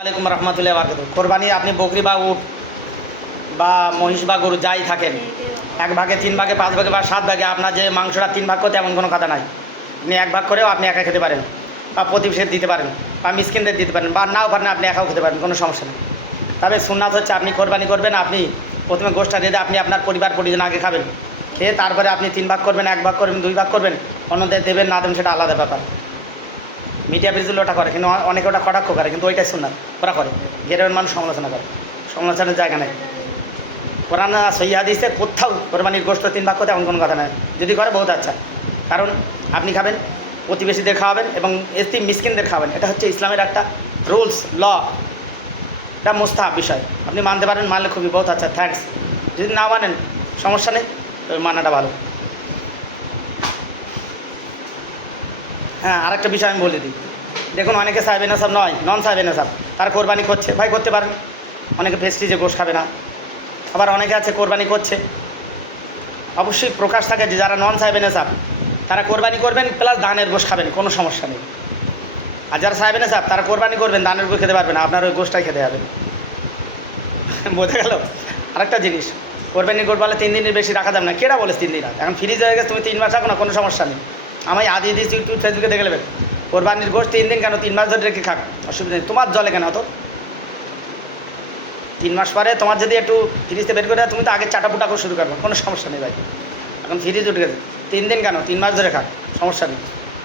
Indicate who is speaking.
Speaker 1: আলাইকুম রহমতুল্লাহ বারকাত কোরবানি আপনি বকরি বা উট বা মহিষ বা গরু যাই থাকেন, এক ভাগে, তিন ভাগে, পাঁচ ভাগে বা সাত ভাগে, আপনার যে মাংসটা তিন ভাগ করতে এমন কোনো কথা নাই। আপনি এক ভাগ করেও আপনি একা খেতে পারেন, বা প্রতিবেশীর দিতে পারেন, বা মিসকিনদের দিতে পারেন, বা নাও পারেন আপনি একাও খেতে পারেন, কোনো সমস্যা নেই। তবে সুন্নাত হচ্ছে আপনি কোরবানি করবেন, আপনি প্রথমে গোষ্ঠা দিয়ে আপনি আপনার পরিবার পরিজন আগে খাবেন, খেয়ে তারপরে আপনি তিন ভাগ করবেন, এক ভাগ করবেন, দুই ভাগ করবেন, অন্যদের দেবেন, না দেবেন সেটা আলাদা ব্যাপার। মিডিয়া পেজগুলো ওটা করে, কিন্তু অনেকে ওটা কটাক্ষ করে, কিন্তু ওইটাই শুননা ওরা করে। গ্রামের মানুষ সমালোচনা করে। সমালোচনার জায়গা নেই। কোরআন সৈয়া দিচ্ছে কোথাও কোরবানির গোষ্ঠ তিন ভাগ করতে এমন কোনো কথা নয় যদি করে, বহুত আচ্ছা। কারণ আপনি খাবেন, প্রতিবেশীদের খাওয়াবেন এবং এসটি মিসকিনদের খাওয়াবেন। এটা হচ্ছে ইসলামের একটা রুলস, ল। এটা মোস্তাহাব বিষয়। আপনি মানতে পারেন, মানলে খুবই বহুত আচ্ছা। থ্যাঙ্কস যদি না মানেন, সমস্যা নেই। মানাটা ভালো। হ্যাঁ আরেকটা বিষয় আমি বলে দিই। দেখুন, অনেকে সাহেব এনাসাব নয়, নন সাহেব এনাসাব তার কোরবানি করছে। ভাই, করতে পারেন। অনেকে পেস্টিজে গোশ খাবে না। আবার অনেকে আছে কোরবানি করছে। অবশ্যই প্রকাশ থাকে যে যারা নন সাহেব এনাসাব তারা কোরবানি করবেন প্লাস দানের গোশ খাবেন, কোনো সমস্যা নেই। আর যারা সাহেব এনাসাব তারা কোরবানি করবেন, দানের গোশ খেতে পারবেন আপনার ওই গোশটাই খেতে যাবেন বোঝা গেল? আরেকটা জিনিস কোরবানি বলে তিন দিনের বেশি রাখা যাবে না। কেটা বলে তিন দিন এখন ফ্রিজ হয়ে গেছে, তুমি তিন মাস রাখো না, কোনো সমস্যা নেই। আমি আদি দিয়েছি ইউটিউব, ফেসবুকে দেখে নেবেন। কোরবানির গোষ্ঠ তিন দিন কেন? তিন মাস ধরে রেখে খাক। অসুবিধা নেই। তোমার জলে কেন অত তিন মাস পরে তোমার যদি একটু ফ্রিজতে বের করে তুমি তো আগে চাটা পুটা করে শুরু করবে। কোনো সমস্যা নেই ভাই। এখন ফ্রিজ উঠে গেছে। তিন দিন কেন? তিন মাস ধরে খাক। সমস্যা নেই।